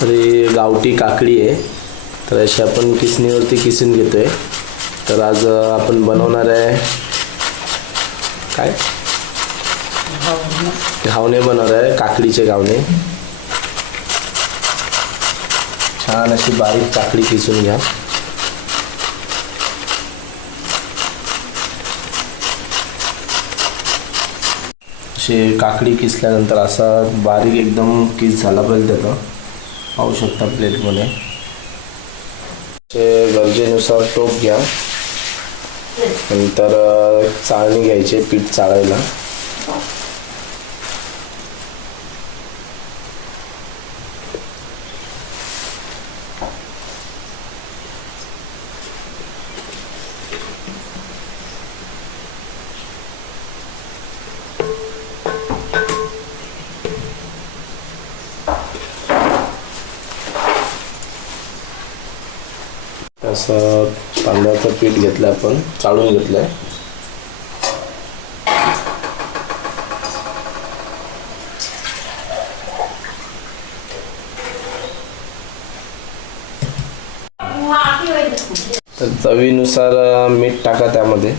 तर ही गावठी काकडी आहे. तर अशी आपण किसणीवरती किसून घेतोय. तर आज आपण बनवणार आहे काय घावणे बनवणार आहे, काकडीचे घावणे. छान अशी बारीक काकडी किसून घ्या. अशी काकडी किसल्यानंतर असा बारीक एकदम किस झाला पाहिजे त्याचा. पाहू शकता प्लेटमध्ये. गरजेनुसार टोप घ्या. नंतर चाळणी घ्यायची पीठ चाळायला. असं तांदळाचं पीठ घेतलं, आपण चाळून घेतलंय. तर चवीनुसार मीठ टाका त्यामध्ये.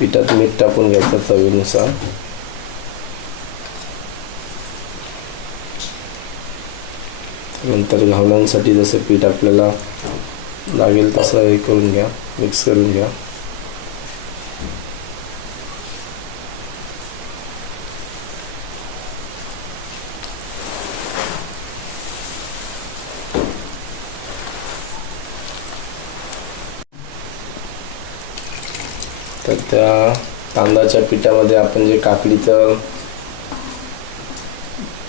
पिठात मीठ टाकून घ्यायचं चवीनुसार. नंतर घावण्यांसाठी जसं पीठ आपल्याला लागेल तसं हे करून घ्या, मिक्स करून घ्या. तर त्या तांदळाच्या पिठामध्ये आपण जे काकडीचं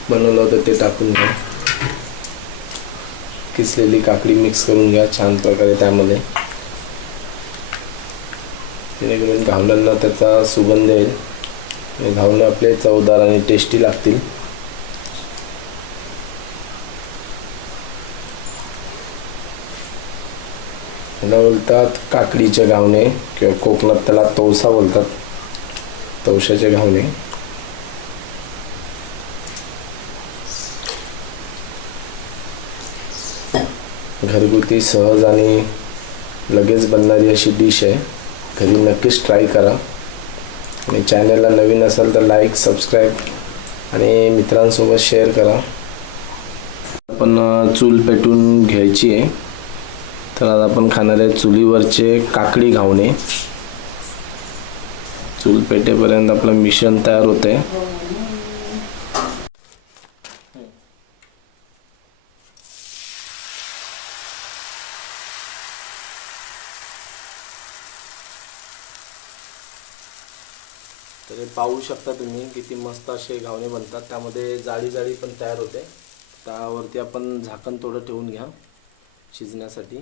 बनवलं होतं ते टाकून घ्या. किसलेली काकडी मिक्स करून घ्या छान प्रकारे त्यामध्ये, जेणेकरून घावण्यांना त्याचा सुगंध येईल आणि घावणे आपले चवदार आणि टेस्टी लागतील. याला बोलतात काकडीचे घावणे किंवा कोकणात त्याला तवसा बोलतात, तवशाचे घावणे. घरगुती सहज आणि लगेच बनणारी अशी डिश आहे. घरी नक्कीच ट्राय करा. आणि चॅनलला नवीन असाल तर लाईक, सबस्क्राईब आणि मित्रांसोबत शेअर करा. आपण चूल पेटून घ्यायची आहे. तर आज आपण खाणार आहे चुलीवरचे काकडी घावणे. चूल पेटेपर्यंत आपलं मिश्रण तयार होते. तर हे पाहू शकता तुम्ही किती मस्त असे घावणे बनतात. त्यामध्ये जाळी जाळी पण तयार होते. त्यावरती आपण झाकण थोडं ठेवून घ्या शिजण्यासाठी.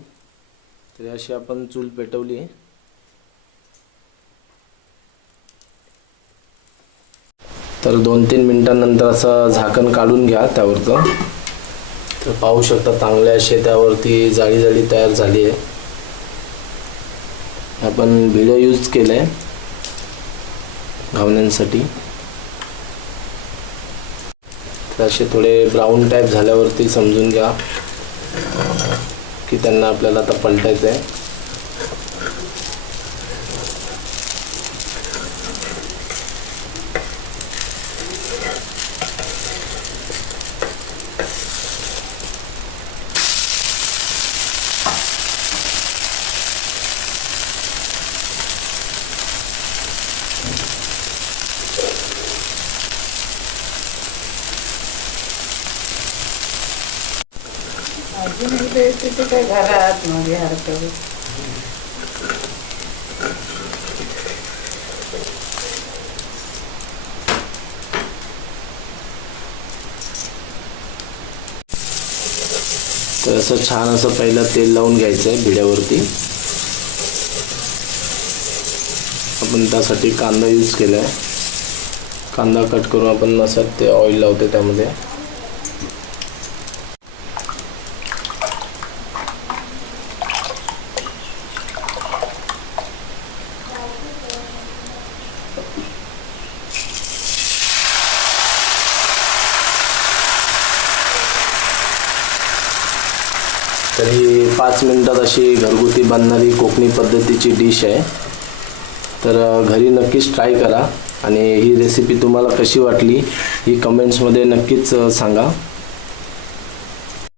तर अशी आपण चूल पेटवली. तर 2-3 मिनिटांनंतर असं झाकण काढून घ्या त्यावरचं. तर पाहू शकता चांगले असे त्यावरती जाळी जाळी तयार झाली आहे. आपण भिडं यूज केलं आहे घावण्यांसाठी. तर असे थोडे ब्राऊन टाईप झाल्यावरती समजून घ्या की त्यांना आपल्याला आता पलटायचं आहे. तिथे काय घरात मध्ये हरकत. तर असं छान असं पहिलं तेल लावून घ्यायचं आहे भिड्यावरती. आपण त्यासाठी कांदा यूज केला आहे. कांदा कट करून आपण असं ते ऑइल लावते त्यामध्ये. तर ही 5 मिनिटात अशी घरगुती बनणारी कोकणी पद्धतीची डिश आहे. तर घरी नक्कीच ट्राय करा आणि ही रेसिपी तुम्हाला कशी वाटली ही कमेंट्समध्ये नक्कीच सांगा.